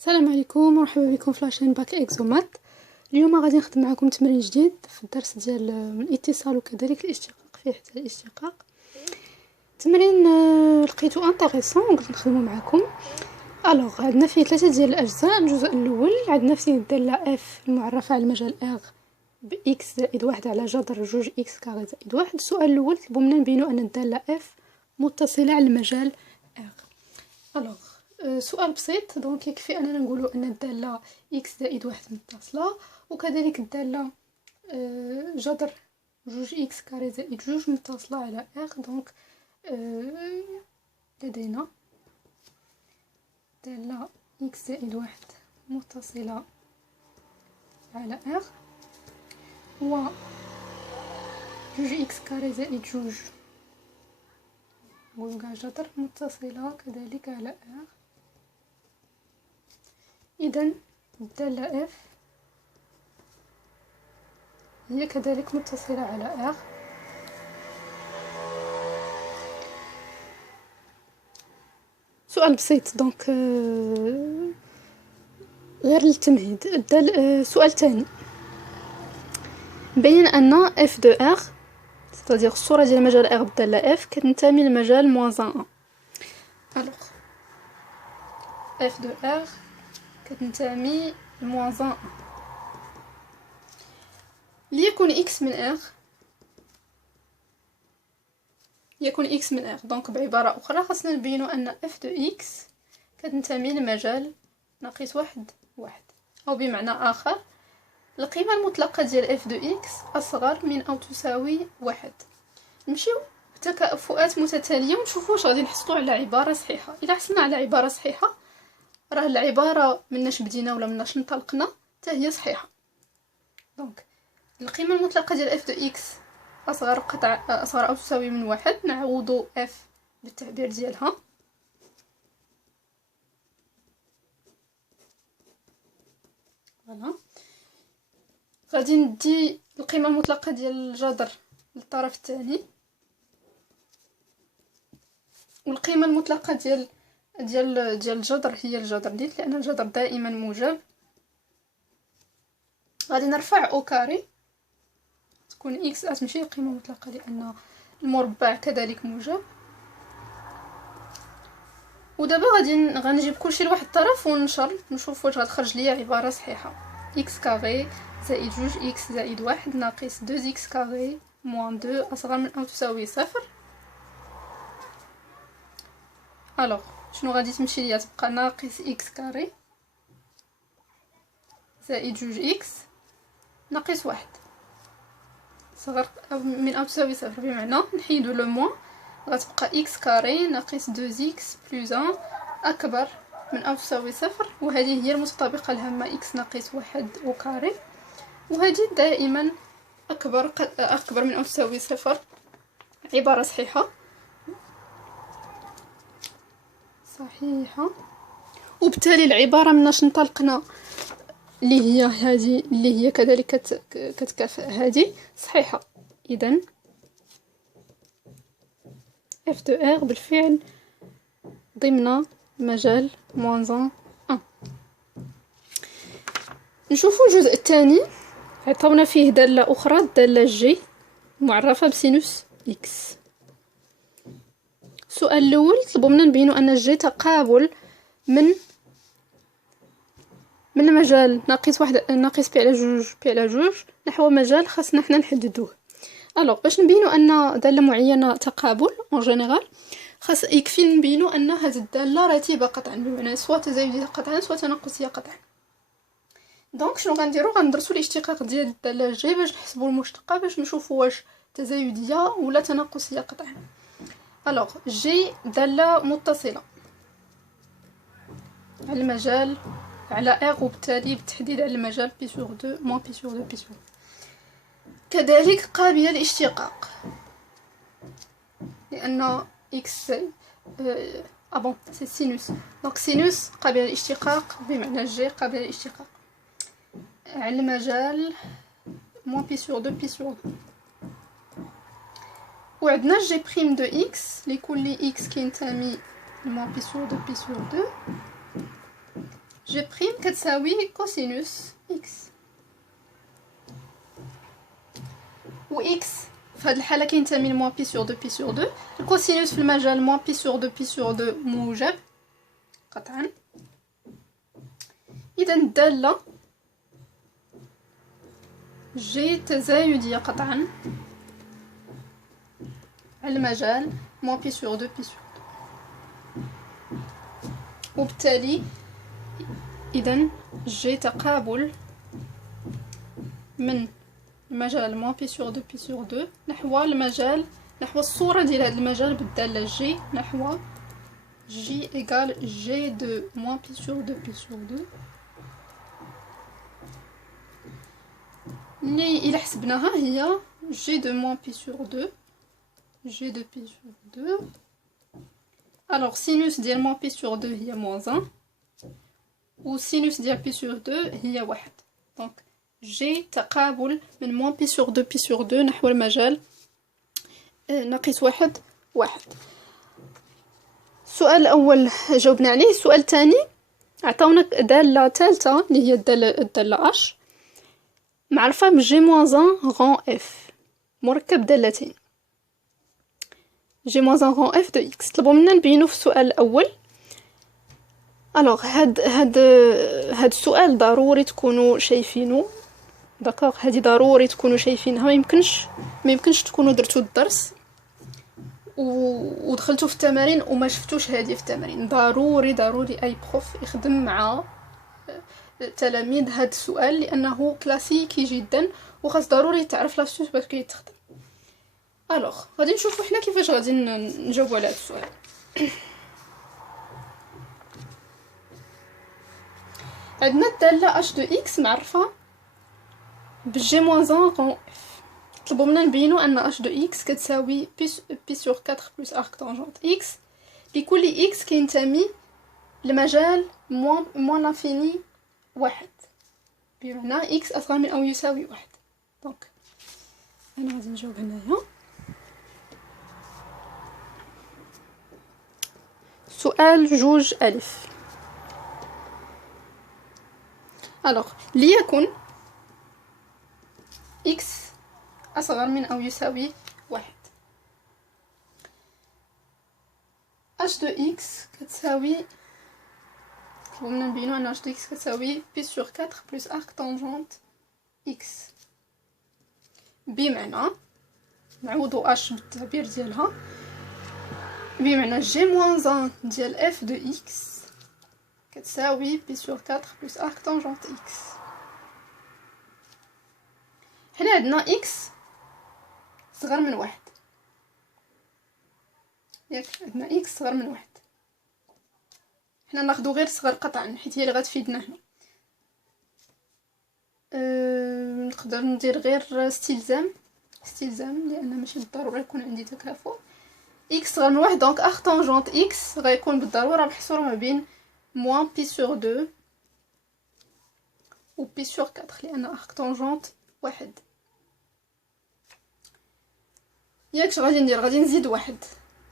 السلام عليكم ومرحبا بكم في لاشين باك اكزومات. اليوم غادي نخدم معكم تمرين جديد في الدرس ديال الاتصال وكذلك الاشتقاق فيه حتى الاشتقاق. تمرين لقيتو انطريسون وقلت نخدمو معكم. الوغ عندنا فيه 3 ديال الاجزاء. الجزء الاول عندنا فيه الداله اف المعرفه على المجال ار بإكس زائد 1 على جذر جوج إكس كاري زائد 1. السؤال الأول طلبوا منا نبينو أن الدالة اف متصلة على المجال ار. الوغ سؤال بسيط، دونك يكفي أننا نقولوا أن الدالة إكس زائد 1 متصلة، وكذلك الدالة جذر جوج إكس كاري زائد جوج متصلة على ار. دونك لدينا دالة إكس زائد 1 متصلة على ار و جوج إكس كاري زائد جوج نقولو جذر متصلة كذلك على ار. إذن الدالة اف هي كذلك متصلة على ار. سؤال بسيط، دونك غير للتمهيد. سؤال تاني، بين أن اف دو ار c'est-à-dire الصورة ديال مجال ار بالدالة اف كتنتمي لمجال موان 1. الوغ اف دو ار كتنتمي لموان 1 ليكون اكس من ار يكون اكس من ار. دونك بعبارة أخرى خاصنا نبينو أن اف دو اكس كتنتمي لمجال ناقص واحد واحد، أو بمعنى آخر القيمة المطلقة ديال اف دو اكس أصغر من أو تساوي واحد. نمشيو بتكافؤات متتالية ونشوفو واش غادي نحصلو على عبارة صحيحة. إلا حصلنا على عبارة صحيحة راه العبارة مناش بدينا ولا مناش انطلقنا حتى هي صحيحة. دونك القيمة المطلقة ديال اف دو اكس أصغر أو تساوي من واحد، نعوضو اف بالتعبير ديالها. فوالا، غادي ندي القيمة المطلقة ديال الجذر للطرف الثاني، والقيمة المطلقة ديال الجذر هي الجذر ديال، لأن الجذر دائما موجب. غادي نرفع او كاري تكون اكس تمشي القيمة المطلقة لأن المربع كذلك موجب. ودابا غنجيب كلشي لواحد الطرف ونشر نشوف واش غتخرج ليا عبارة صحيحة. اكس كاري زائد جوج اكس زائد واحد ناقص دو اكس كاري موان دو أصغر من أو تساوي صفر. الوغ شنو غادي تمشي ليا؟ تبقى ناقص اكس كاري زائد جوج اكس ناقص واحد صغر من أو تساوي صفر، بمعنى نحيدو لو موان غتبقى اكس كاري ناقص دو اكس بلوز ان أكبر من أو تساوي صفر. وهذه هي المتطابقة الهامة اكس ناقص واحد او كاري، وهذه دائما أكبر من أو تساوي صفر. عبارة صحيحة وبالتالي العبارة مناش انطلقنا اللي هي هذه اللي هي كذلك كتكافئ هذه صحيحة. إذن اف دو ار بالفعل ضمن مجال موان 1. نشوفوا الجزء الثاني. عطاونا فيه دالة أخرى، الدالة جي معرفة بسينوس إكس. السؤال الأول طلبوا منا نبينو أن جي تقابل من المجال ناقص بي على جوج نحو مجال خاصنا حنا نحددوه. الوغ باش نبينو أن دالة معينة تقابل اون جينيرال خاص يكفي نبينو أن هذه الدالة راتبة قطعا، بمعنى سواء تزايدية قطعا سواء تناقصية قطعا. دونك شنو غنديرو؟ غندرسو الاشتقاق ديال الدالة جي باش نحسبو المشتقة باش نشوفو واش تزايدية ولا تناقصية قطعا. الوغ جي دالة متصلة على المجال على ار، وبالتالي بالتحديد على المجال بي سور دو موان بي سور دو بي سور. كذلك قابلة للاشتقاق لأن إكس سي سينوس، دونك سينوس قابلة للاشتقاق بمعنى جي قابلة للاشتقاق على المجال موان بي سور دو بي سور دو. وعندنا جي بريم دو إكس لكل إكس كينتمي لموان بي سور دو بي سور دو. جي بريم كتساوي كوسينوس اكس، و اكس في هاد الحاله كينتمي ل موان بي سور دو بي سور دو. الكوسينوس في المجال موان بي سور دو بي سور دو موجب قطعا. اذا الداله جي تزايديه قطعا على المجال موان بي سور دو بي سور دو، وبالتالي اذا جي تقابل من المجال موان بي سور دو بي سور دو نحو المجال، نحو الصورة ديال هذا المجال بالدالة جي، نحو جي إيكال جي دو موان بي سور دو بي سور دو، اللي إلا حسبناها هي جي دو موان بي سور دو، جي دو بي سور دو. ألوغ سينوس ديال موان بي سور دو هي موان ان، و سينوس ديال بي سور دو هي واحد. دونك جي تقابل من موان بي سور دو بي سور دو نحو المجال ناقص واحد واحد. السؤال الأول جاوبنا عليه. السؤال الثاني عطاونا دالة ثالثة اللي هي الدالة اش معرفة بجي موان ان غون اف، مركب دالتين جي موان ان غون اف دو اكس. طلبوا منا نبينو في السؤال الأول. الوغ هاد السؤال ضروري تكونوا شايفينه، داكوغ، هادي ضروري تكونوا شايفينها، ما يمكنش تكونوا درتوا الدرس ودخلتوا في التمارين وما شفتوش هذه في التمارين. ضروري اي بروف يخدم مع تلاميذ هذا السؤال لانه كلاسيكي جدا وخاص ضروري تعرف لاستوس باش كيتخدم. الوغ غادي نشوفوا حنا كيفاش غادي نجاوبوا على هذا السؤال. عندنا الداله اش دو اكس معرفه بجي موان ان غون اف. طلبوا منا نبينو ان اش دو اكس كتساوي بي سور 4 بلس ارك طونجونت اكس لكل اكس كينتمي لمجال موان لانفيني واحد، بمعنى اكس اصغر من او يساوي واحد. دونك انا غادي نجاوب هنايا. سؤال جوج الف. الوغ ليكن x أصغر من أو يساوي واحد، h de x كتساوي، طلبنا نبينو أن h de x كتساوي pi sur 4 plus arc tangente x، بمعنى نعوضو h بالتعبير ديالها، بمعنى g moins 1 ديال f de x كتساوي pi sur 4 plus arc tangente x. هنا عندنا x صغر من واحد، ياك عندنا x صغر من واحد، حنا ناخدو غير صغر قطعا حيت هي اللي غتفيدنا هنا. نقدر ندير غير استلزام لان ماشي بالضروره يكون عندي تكافؤ. x صغر من واحد دونك arc tangente x غيكون بالضروره محصور ما بين موان بي سور 2 و بي سور 4 لان arc tangente واحد. ياك غادي ندير، غادي نزيد واحد،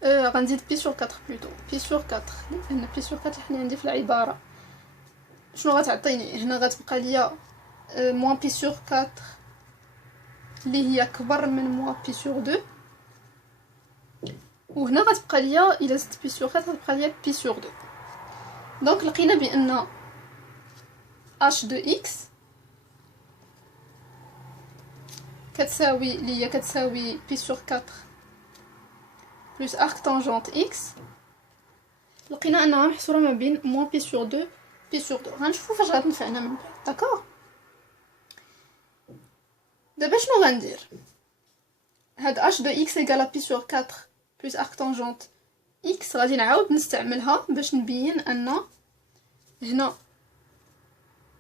غنزيد بي سور 4 بلوتو، بي سور 4 لان بي سور 4 حنا عندي في العباره شنو غتعطيني هنا، غتبقى ليا موان بي سور 4 اللي هي كبر من موان بي سور 2، وهنا غتبقى ليا الا زدت بي سور 4 غتبقى ليا بي سور 2. دونك لقينا بان h de x كتساوي ليا كتساوي بي سور 4 بلس arc tangente x، لقينا انها محصوره ما بين موان بي سور 2 بي سور 2. غنشوفوا فاش غتنفعنا من بعد. داكوغ، دابا شنو غندير؟ هاد h de x égale بي سور 4 بلس arc tangente x غادي نعاود نستعملها باش نبين ان هنا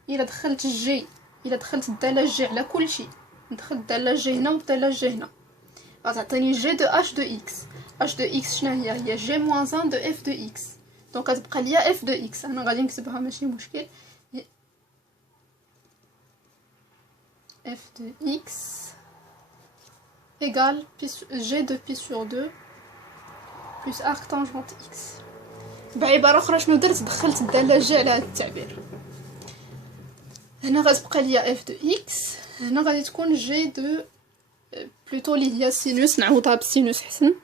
الا دخلت الجي، الا دخلت الداله جي على كل شيء، ندخل الداله جي هنا والداله جي هنا، غتعطيني جي دو اش دو اكس. اش دو اكس شنو هي جي موان 1 دو اف دو اكس، دونك غتبقى ليا اف دو اكس. انا غادي نكتبها ماشي مشكل، اف دو اكس ايغال جي دو بي سور 2 بلس arc tangente x. بعباره اخرى شنو درت؟ دخلت الداله جي على هذا التعبير، هنا غتبقى ليا اف دو اكس. هنا غادي تكون جي دو بلوتو اللي هي سينوس، نعوضها بسينوس حسن.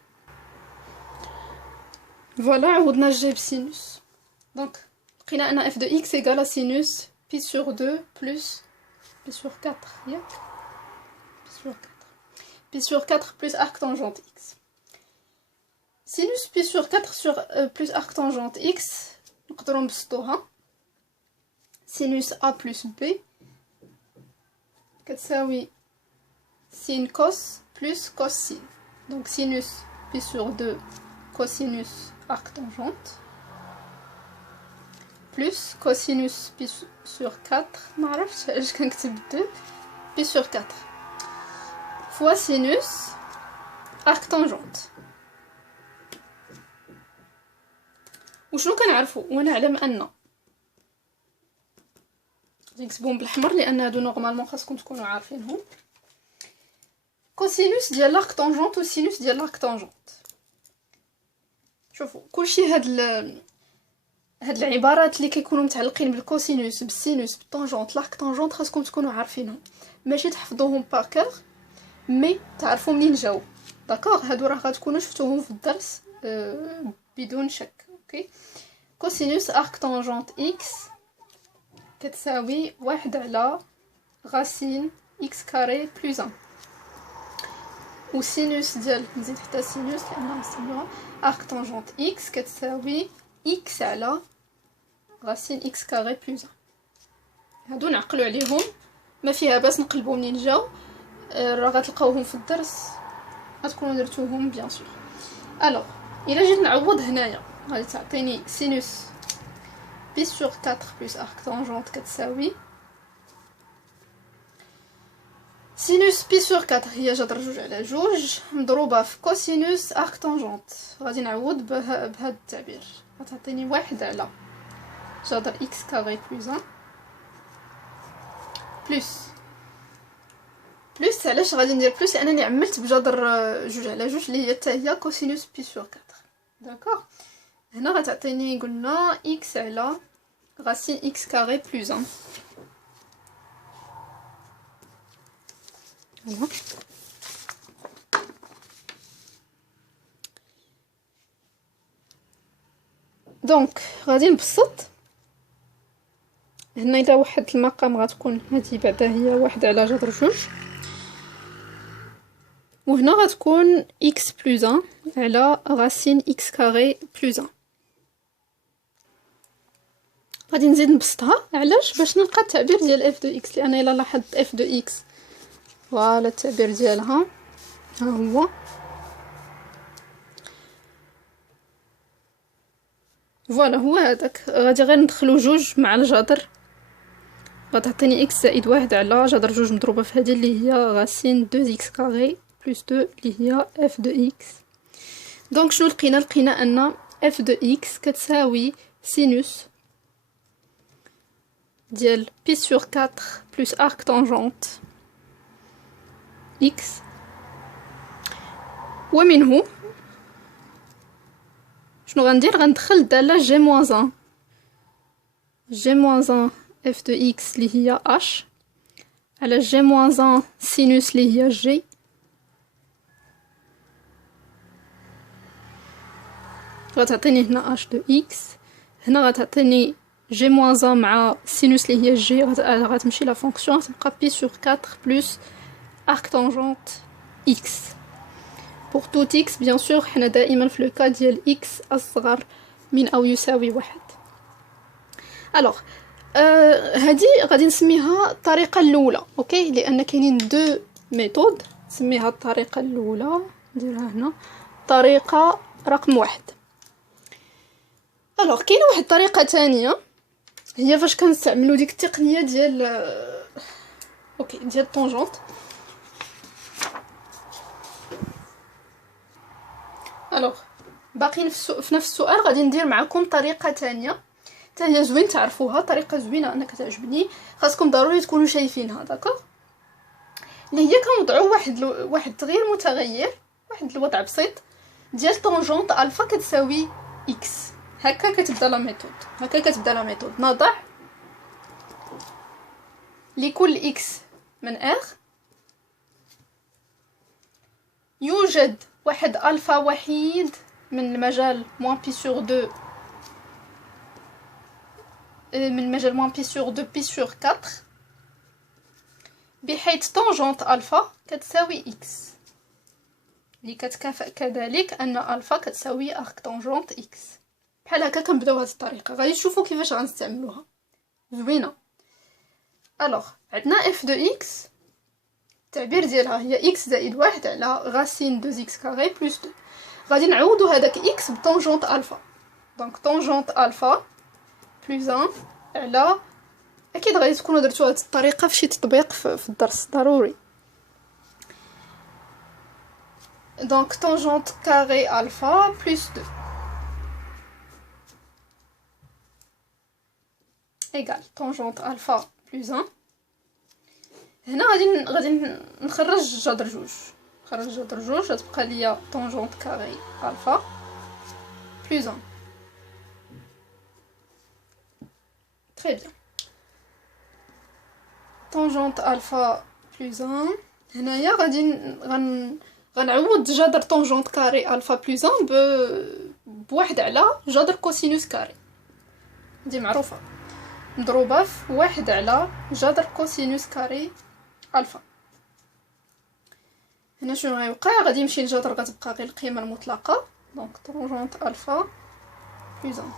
فوالا عوضنا جي بسينوس. دونك لقينا ان اف دو اكس ايكال سينوس بي سور 2 بلس بي سور 4 ياك بي سور 4 بي سور 4 بلس arc tangente x. سينوس بي سور 4 سور بلس arc tangente x نقدروا نبسطوها. سينوس a بلس b كتساوي سين كوس بلس كوس سين. دونك سينوس بي سور 2 كوسينوس arc tangente plus cosinus pi sur 4 ما عرفتش علاش كنكتب 2 pi sur 4 fois sinus arc tangente. وشنو كنعرفوا ونعلم ان نكتبهم بالاحمر لان هادو نورمالمون خاصكم تكونوا عارفينهم. كوسينوس ديال لارك طونجونت وسينوس ديال لارك طونجونت. شوفوا كلشي هاد العبارات اللي كيكونوا متعلقين بالكوسينوس بالسينوس بالطونجونت لارك طونجونت خاصكم تكونوا عارفينهم، ماشي تحفظوهم باركور مي تعرفوا منين جاو. داكوغ هادو راه غتكونوا شفتوهم في الدرس بدون شك. اوكي كوسينوس ارك طونجونت اكس كتساوي 1 على غاسين اكس كاري بلس 1 وسينوس ديال نزيد حتى سينوس لان نسميوها ارك طونجونت اكس كتساوي اكس على غاسين اكس كاري بلس 1. هادو نعقلوا عليهم ما فيها باس نقلبوا منين جاو، راه غتلقاوهم في الدرس غتكونوا درتوهم بيان سور. الوغ الا جيت نعوض هنايا غادي تعطيني سينوس بي سور 4 بلس ارك طونجونت كتساوي سينوس بي سور 4 هي جذر 2 على 2 مضروبه في كوسينوس ارك طونجونت. غادي نعوض بهذا التعبير غتعطيني 1 على جذر اكس كاري بلس 1 بلس علاش غادي ندير بلس لانني عملت بجذر 2 على 2 اللي هي حتى هي كوسينوس بي سور 4. داكوغ هنا غتعطيني قلنا اكس على غاسين اكس كاري بلس 1. دونك غادي نبسط هنا. الا وحدت المقام غتكون هذه بعدا هي 1 على جذر 2 وهنا غتكون x بلس 1 على غاسين x كاري بلس 1. غادي نزيد نبسطها علاش باش نلقى التعبير ديال اف دو اكس، لان الا لاحظت اف دو اكس فوالا التعبير ديالها ها هو. فوالا هو هذاك. غادي غير ندخلو 2 مع الجذر غتعطيني اكس زائد 1 على جذر 2 مضروبه في هذه اللي هي غاسين 2 اكس كاري بلس 2 اللي هي اف دو اكس. دونك شنو لقينا ان اف دو اكس كتساوي سينوس ديال بي سور 4 بلس ارك طونجونت اكس ومنه شنو غندير غندخل الداله جي موان 1 جي موان 1 اف دو اكس اللي هي اش على جي موان 1 سينوس اللي هي جي غتعطيني هنا اش دو اكس. هنا غتعطيني جي موان 1 مع سينوس اللي هي جي غتمشي لا فونكسيون تبقى بي سور 4 بلس arc tangente x. pour tout x bien sûr حنا دائما في لو كا ديال x اصغر من او يساوي 1. الوغ هذه غادي نسميها الطريقه الاولى اوكي لان كاينين دو ميثود. نسميها الطريقه الاولى نديرها هنا طريقه رقم 1. الوغ كاينه واحد الطريقه ثانيه هي فاش كنستعملوا ديك التقنيه ديال اوكي ديال طونجونت. الوغ باقيين في نفس السؤال غادي ندير معكم طريقه ثانيه حتى هي زوين تعرفوها، طريقه زوينه انا كتعجبني خاصكم ضروري تكونوا شايفينها. داكوغ اللي هي كنوضعوا واحد التغيير متغير واحد الوضع بسيط ديال طونجونت الفا كتساوي اكس. هكا كتبدا لا ميثود نضع لكل x من r يوجد واحد ألفا وحيد من المجال موان بي سور دو من المجال موان بي سور دو بي سور 4 بحيث طونجونت ألفا كتساوي x اللي كتكافئ كذلك أن ألفا كتساوي أرك طونجونت x. بحال هكا كنبداو هاد الطريقة، غادي تشوفوا كيفاش غنستعملوها زوينة. الوغ عندنا اف دو اكس، التعبير ديالها هي اكس زائد واحد على غاسين دو اكس كاري بلس دو. غادي نعوضو هداك اكس بطونجونت الفا، دونك طونجونت الفا بلس ان على، اكيد غادي تكونوا درتو هاد الطريقة في شي تطبيق في الدرس ضروري. دونك طونجونت كاري الفا بلس دو ايغال طونجونت الفا بلس 1. هنا غادي نخرج جذر جوج، نخرج جذر جوج، غتبقى ليا طونجونت كاري الفا بلس 1. تري بيان. طونجونت الفا بلس 1 هنايا غادي غنعوض جذر طونجونت كاري الفا بلس 1 بواحد على جذر كوسينوس كاري، هادي معروفه، مضروبه في واحد على جذر كوسينوس كاري الفا. هنا شنو غيوقع؟ غادي يمشي الجذر، غتبقى غير القيمه المطلقه، دونك طونجونت الفا بلس 1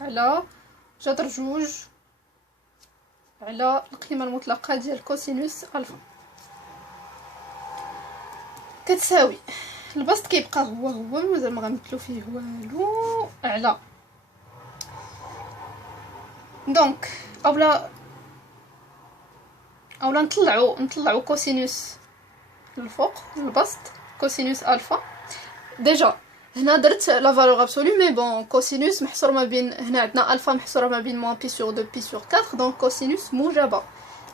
على جذر جوج على القيمه المطلقه ديال كوسينوس الفا كتساوي البسط كيبقى هو مازال ما غنبدلو فيه والو على، دونك اولا نطلعو كوسينوس الفوق البسط كوسينوس الفا. ديجا هنا درت لا فالور ابسولو مي بون كوسينوس محصور ما بين، هنا عندنا الفا محصوره ما بين موان بي سور 2 بي سور 4، دونك كوسينوس موجبه،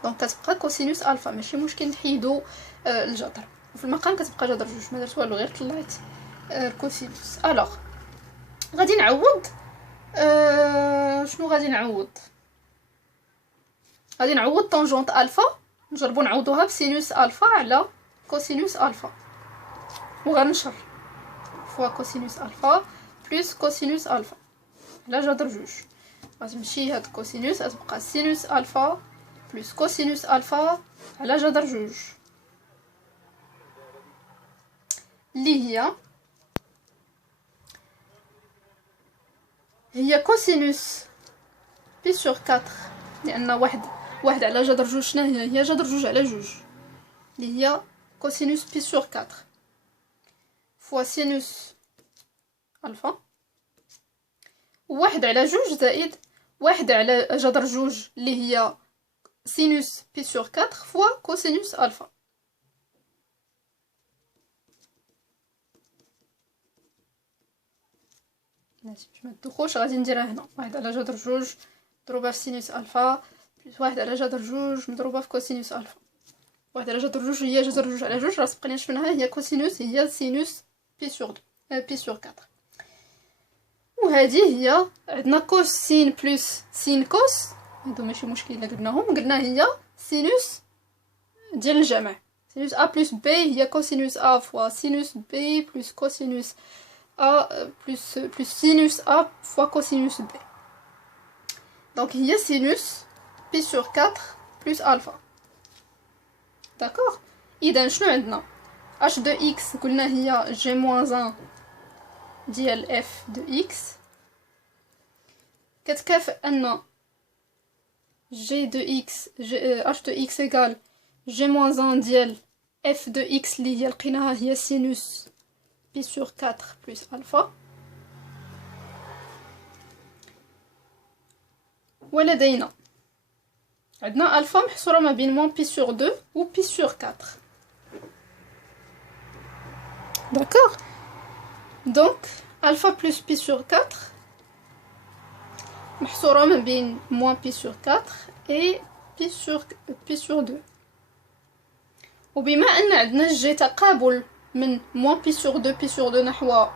دونك كتبقى كوسينوس الفا، ماشي مشكل نحيدو الجذر، وفي المقام كتبقى جذر جوج، ما درت والو غير طلعت الكوسينوس. الوغ غادي نعوض شنو غادي نعوض؟ غادي نعوض طونجونت الفا، نجربو نعوضوها بسينوس الفا على كوسينوس الفا، وغنشر فوا كوسينوس الفا بلس كوسينوس الفا على جذر جوج، غتمشي هاد كوسينوس غتبقى سينوس الفا بلس كوسينوس الفا على جذر جوج، اللي هي كوسينوس بي سور 4، لان واحد على جذر جوج شنو هي جذر جوج على جوج، اللي هي كوسينوس بي سور 4 فوا سينوس الفا، واحد على جوج زائد واحد على جذر جوج اللي هي سينوس بي سور 4 فوا كوسينوس الفا. باش ما تدخلش غادي نديرها هنا، واحد على جذر جوج مضروبه في سينوس الفا بلس واحد على جذر جوج مضروبه في كوسينوس الفا، واحد على جذر جوج هي جذر جوج على جوج، راه سبقناش منها هي كوسينوس هي سينوس بي سور بي سور 4. وهذه هي عندنا كوس سين بلس سين كوس، هادو ماشي مشكل الا قلناهم، قلنا هي سينوس ديال الجمع، سينوس ا بلس بي هي كوسينوس ا فوا سينوس بي بلس كوسينوس A plus sinus A fois cosinus B. Donc il y a sinus pi sur 4 plus alpha. D'accord? إذا شنو عندنا؟ h de x قلنا هي g moins 1 ديال f de x كتكافئ أن g de x h de x égale g moins 1 ديال f de x اللي هي لقيناها هي sinus pi sur 4 plus alpha. ولدينا عندنا الفا محصوره ما بين موان بي سور 2 و بي سور 4. داكوغ، دونك الفا بلس بي سور 4 محصوره ما بين موان بي سور 4 اي بي سور 2. وبما ان عندنا جي تقابل من موان بي سور 2 نحو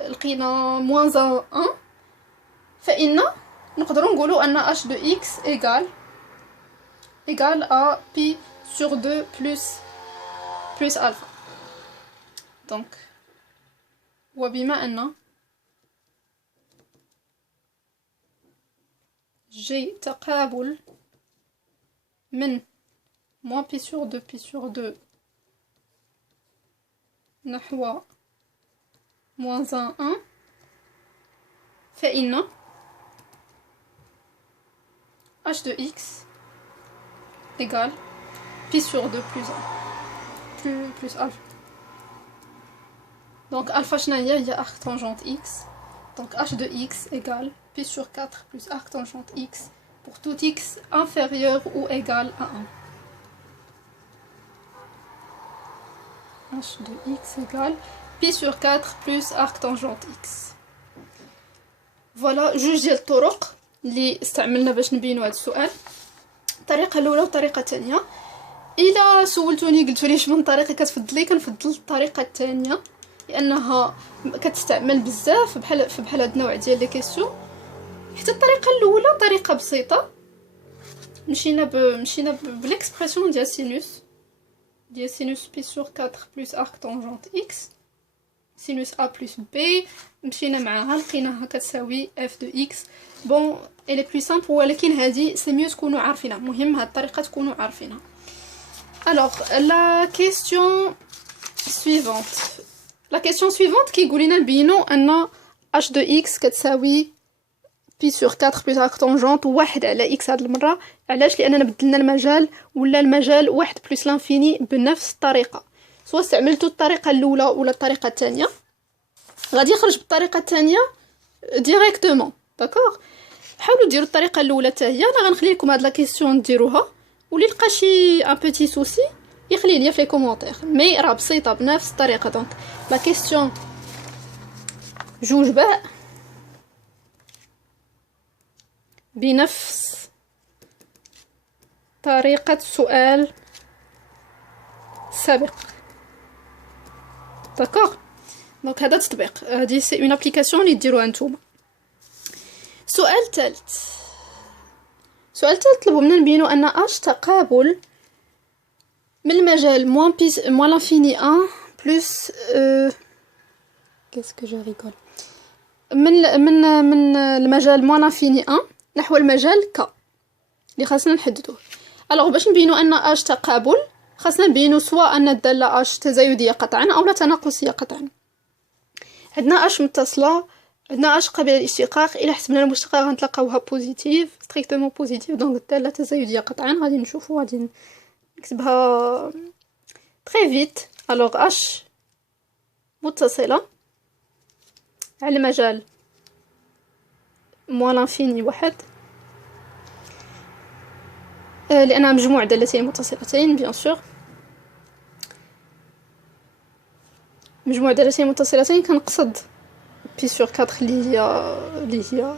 لقينا موان 1، فإن نقدروا نقولوا ان h de x égale à pi sur 2 plus alpha. donc وبما ان j'ai تقابل من moins pi sur 2 نحو moins 1 فإن h de x égale pi sur 2 plus alpha. donc alpha شناهي هي arc tangente x. donc h de x égale pi sur 4 plus arc tangente x pour tout x inférieur ou égal à 1. h de x égale pi sur 4 plus arc tangente x. فوالا جوج ديال الطرق اللي استعملنا باش نبينوا هذا السؤال. الطريقه الاولى والطريقه الثانيه. الا سولتوني قلتوا لي شنو طريقه كتفضلي، كنفضل الطريقه الثانيه لانها كتستعمل بزاف بحال هاد النوع ديال لي كيسيون. حتى الطريقه الاولى طريقه بسيطه، مشينا بالاكسبرسيون ديال سينوس بي سور 4 بلس ارك طونجونت اكس سينوس ا بلس بي، مشينا معاها لقيناها كتساوي اف دو اكس. بون الي بلو سامبل، ولكن هذه سي ميو تكونوا عارفينها، مهم هاد الطريقه تكونوا عارفينها. الوغ لا كيسيون سويفونت كيقول لنا نبينوا ان اش دو اكس كتساوي بي سور 4 بلس ارك طونجونت واحد على اكس هاد المره. علاش؟ لاننا بدلنا المجال، ولا المجال واحد بلس لانفيني بنفس الطريقه. سواء استعملتوا الطريقه الاولى ولا الطريقه الثانيه غادي يخرج بالطريقه الثانيه ديريكتومون. داكوغ، حاولوا ديروا الطريقه الاولى حتى هي. انا غنخلي لكم هاد لا كيسيون ديروها، واللي لقى شي ان بوتي سوسي يخلي لي في لي كومونتير. مي راه بسيطه بنفس الطريقه. دونك لا كيسيون جوج باء بنفس طريقه السؤال السابق. داكوغ، دونك هذا تطبيق، هذه سي اون ابليكاسيون اللي ديروها نتوما. السؤال الثالث طلبوا منا نبينوا ان اش تقابل من المجال موان لانفيني 1 بلس كاسكو جو ريغول من المجال موان لانفيني 1 نحو المجال ك اللي خاصنا نحددوه. الوغ باش نبينوا ان اش تقابل خاصنا نبينوا سواء ان الداله اش تزايديه قطعا او لا تناقصيه قطعا. عندنا اش متصله، عندنا اش قابله للاشتقاق. الى حسبنا المشتقه غنتلقاوها بوزيتيف، ستريكتومون بوزيتيف. دونك الداله تزايديه قطعا غادي نشوفوا، غادي نكتبها تري فيت. الوغ اش متصله على مجال موان لانفيني واحد، لانها مجموع دالتين متصلتين بيان سور. مجموع دالتين متصلتين كنقصد بي سور 4 اللي هي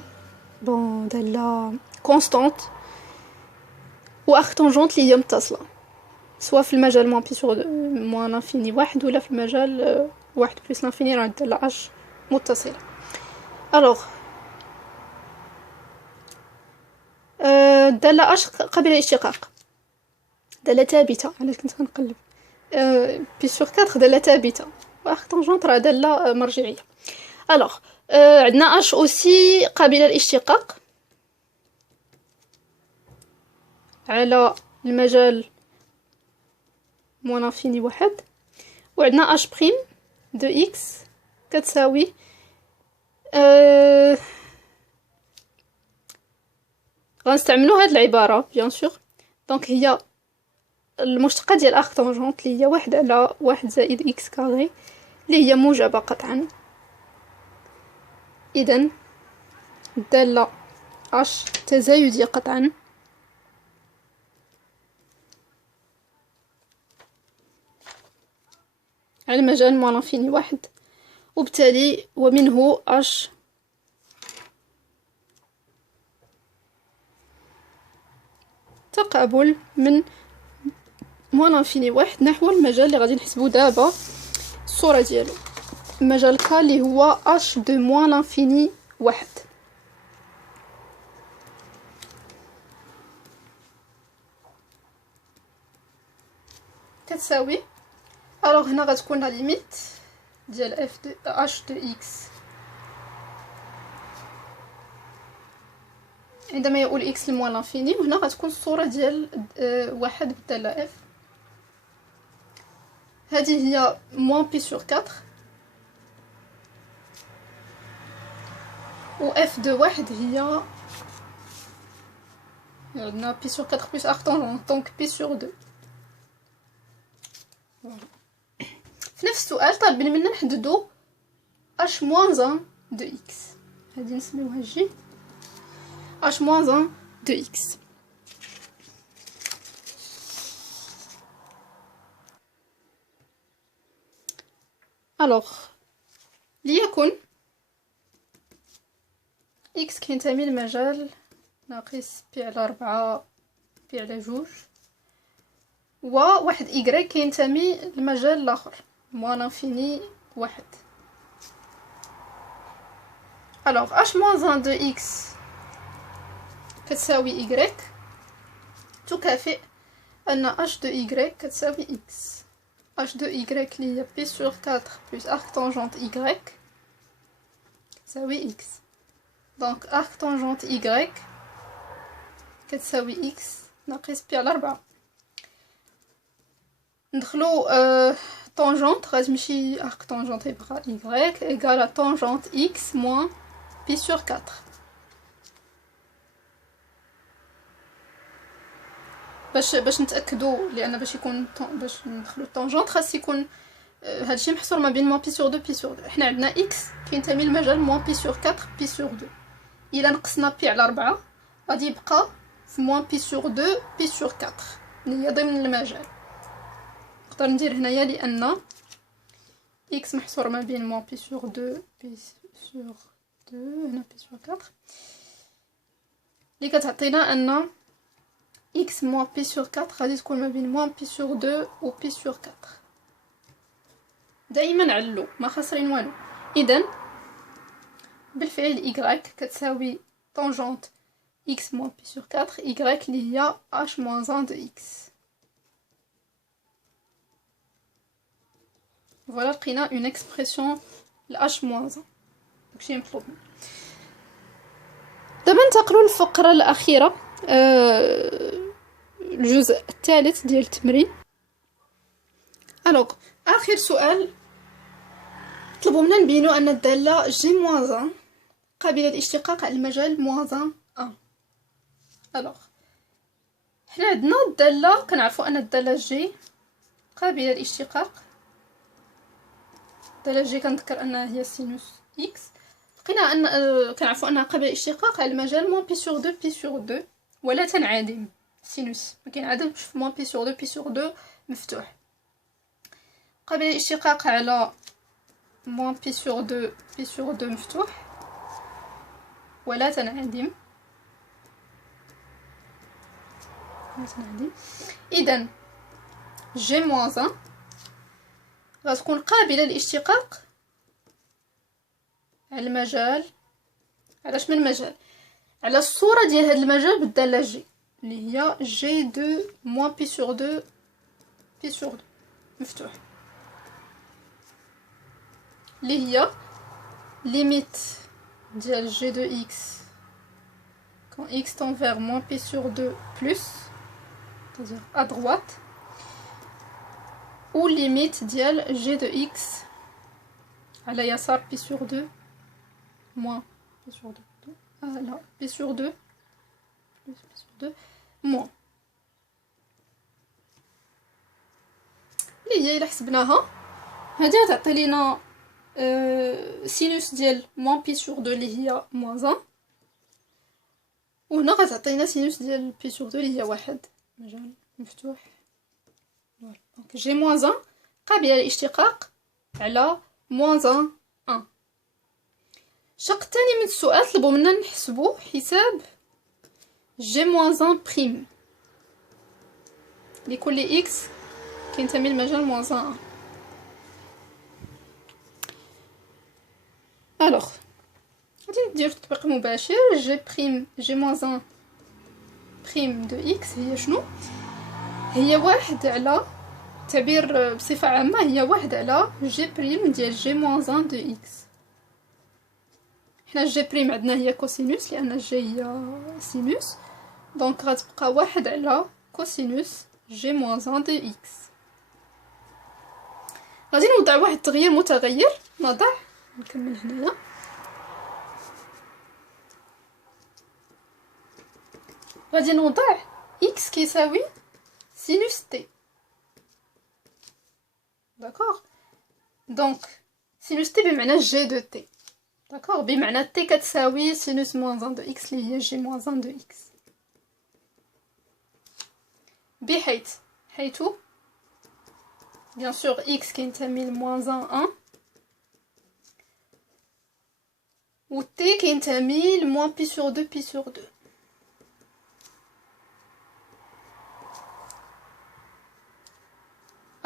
بون داله كونستانت، و ارك طونجونت اللي هي متصله سواء في المجال موان بي سور موان لانفيني واحد ولا في المجال واحد بلس لانفيني. راه الداله اش متصله. الوغ الداله اش قابله للاشتقاق، داله ثابته. علاش كنت كنقلب بي سور 4 داله ثابته، وارك طونجونت راه داله مرجعيه. الوغ عندنا اش اوسي قابله للاشتقاق على المجال موان لانفيني واحد، وعندنا اش بريم دو اكس كتساوي غنستعملوا هاد العباره بيان سور. دونك هي المشتقه ديال ارك طونجونت اللي هي واحد على واحد زائد اكس كاري اللي هي موجبه قطعا. اذا الداله اش تزايديه قطعا على مجال موان لانفيني واحد، وبالتالي ومنه اش تقابل من موان لانفيني واحد نحو المجال اللي غادي نحسبو دابا الصوره ديالو، المجال ك اللي هو اش دو موان لانفيني واحد. كتساوي. الوغ هنا غتكون لا ليميت ديال اف دو اش دو اكس عندما يؤول اكس لموان لانفيني، وهنا غتكون الصورة ديال واحد بالدالة اف. هذه هي موان بي سور 4 و اف دو واحد هي عندنا بي سور 4 بلس ارك طونجونت دونك بي سور 2. في نفس السؤال طالبين منا نحددو اش موان 1 دو اكس، هادي نسميوها جي اش موان 1 دو اكس. الوغ ليكن اكس كينتمي لمجال ناقص بي على 4 بي على 2، و واحد إيكغيك كينتمي للمجال الاخر موان انفيني 1. الوغ اش موان 1 دو اكس كتساوي إيكغيك تكافئ ان اش دو إيكغيك كتساوي اكس. اش دو إيكغيك اللي هي بي سور 4 بلس ارك طونجونت إيكغيك كتساوي اكس. دونك ارك طونجونت إيكغيك كتساوي اكس ناقص بي على 4. ندخلو طونجونت غتمشي ارك طونجونت يبقى إيكغيك إيكال طونجونت اكس موان بي سور 4. باش نتاكدوا، لان باش ندخلو الطونجونت خاص يكون هادشي محصور ما بين موان بي سور 2 بي سور 2. حنا عندنا اكس كينتمي لمجال موان بي سور 4 بي سور 2. الا نقصنا بي على 4 غادي يبقى في موان بي سور 2 بي سور 4 اللي هي ضمن المجال. نقدر ندير هنايا لان اكس محصور ما بين موان بي سور 2 بي سور 2 هنا بي سور 4 اللي كتعطينا ان اكس موان بي سور 4 غادي تكون ما بين موان بي سور 2 و بي سور 4. دائما علو ما خاسرين والو. اذا بالفعل إيكغيك كتساوي طونجونت إكس موان بي سور 4 إيكغيك اللي هي اش موان 1 دو إكس. فوالا لقينا اون اكسبرسيون لاش موان 1 داكشي مطلوب. دابا ننتقلوا للفقرة الأخيرة، الجزء الثالث ديال التمرين. الوغ آخر سؤال طلبوا منا نبينو ان الدالة جي موان 1 قابلة للاشتقاق على المجال موان 1. الوغ حنا عندنا الدالة كنعرفوا ان الدالة جي قابلة للاشتقاق. الدالة جي كنذكر انها هي سينوس اكس. لقينا ان كنعرفوا انها قابلة للاشتقاق على المجال موان بي سور 2 بي سور 2 ولا تنعدم. سينوس ما كينعدمش في موان بي سور 2 بي سور 2 مفتوح. قابلة للاشتقاق على موان بي سور 2 بي سور 2 مفتوح ولا تنعدم. اذا جي موان 1 غتكون قابلة للاشتقاق على المجال. علاش من المجال؟ على الصورة ديال هذا المجال بالدالة جي اللي هي جي دو موان بي سور 2 بي سور 2 مفتوح، اللي هي ليميت ديال جي دو اكس quand x tend vers moins p sur 2 plus, c'est-à-dire à droite, ou limite ديال g de x على يسار p sur 2 moins p sur 2 ah là p sur 2 plus p sur 2 moins اللي هي الا حسبناها هادي غتعطي لينا سينوس ديال moins p sur 2 اللي هي moins 1، وهنا غتعطينا سينوس ديال بي سور 2 اللي هي واحد مجال مفتوح. فوالا دونك جي موان 1 قابله للاشتقاق على موان 1. الشق الثاني من السؤال طلبوا منا نحسبوا حساب جي موان 1 بريم لكل اكس كينتمي لمجال موان 1. الوغ غادي ندير تطبيق مباشر. جي بريم جي موان 1 بريم دو اكس هي شنو؟ هي واحد على التعبير بصفة عامة هي واحد على جي بريم ديال جي موان ان دو اكس. حنا جي بريم عندنا هي كوسينوس لان جي هي سينوس، دونك غتبقى واحد على كوسينوس جي موان ان دو اكس. غادي نوضع واحد التغيير متغير، نضع نكمل هنايا غادي نوضع اكس كيساوي سينوس تي. داكوغ، دونك سينوس تي بمعنى جي دو تي، داكوغ، بمعنى تي كتساوي سينوس موان ان دو اكس اللي هي جي موان ان دو اكس، بحيث بيان سور اكس كينتمي لموان ان و تي كينتمي لموان بي سور دو بي سور دو.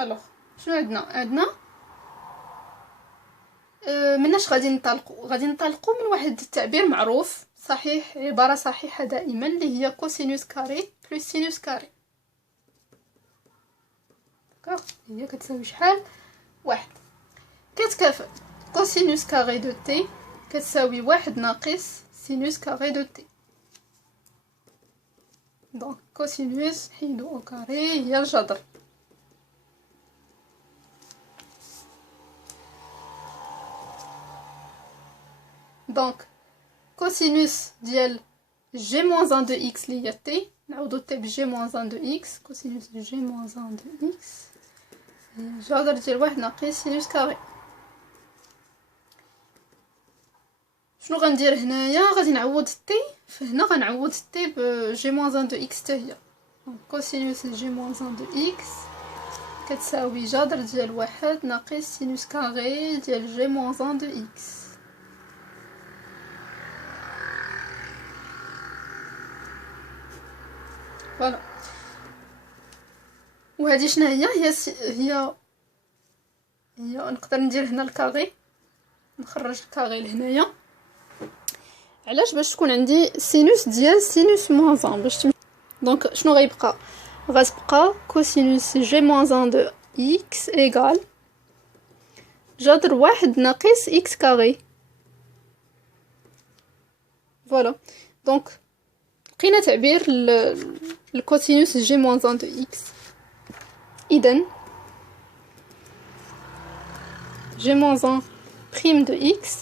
الوغ شنو عندنا مناش غادي ننطلقوا من واحد التعبير معروف صحيح، عباره صحيحه دائما اللي هي كوسينوس كاري بلس سينوس كاري. داكوغ، هي كتساوي شحال؟ واحد. كتكافئ كوسينوس كاري دو تي كتساوي واحد ناقص سينوس كاري دو تي. دونك كوسينوس حيدو او كاري هي الجذر. دونك كوسينوس ديال جي موان ان دو اكس اللي هي تي، نعوضو تي بجي موان ان دو اكس، كوسينوس دو جي موان ان دو اكس جذر ديال واحد ناقص سينوس كاري. شنو غندير هنايا؟ غادي نعوض تي، فهنا غنعوض تي بجي موان ان دو اكس حتى هي. دونك كوسينوس جي موان ان دو اكس كتساوي جذر ديال واحد ناقص سينوس كاري ديال جي موان ان دو اكس. فوالا، وهذه شنو هي نقدر ندير هنا الكاغي، نخرج الكاغي لهنايا. علاش؟ باش تكون عندي سينوس ديال سينوس موان ان باش دونك شنو غتبقى كوسينوس جي موان ان دو اكس ايغال جذر واحد ناقص اكس كاغي. فوالا، دونك لقينا تعبير الكوسينوس جي موان ان دو اكس. اذا جي موان ان بريم دو اكس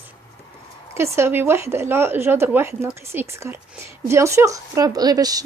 كتساوي واحد على جذر واحد ناقص اكس كار. بيان سور راه غير باش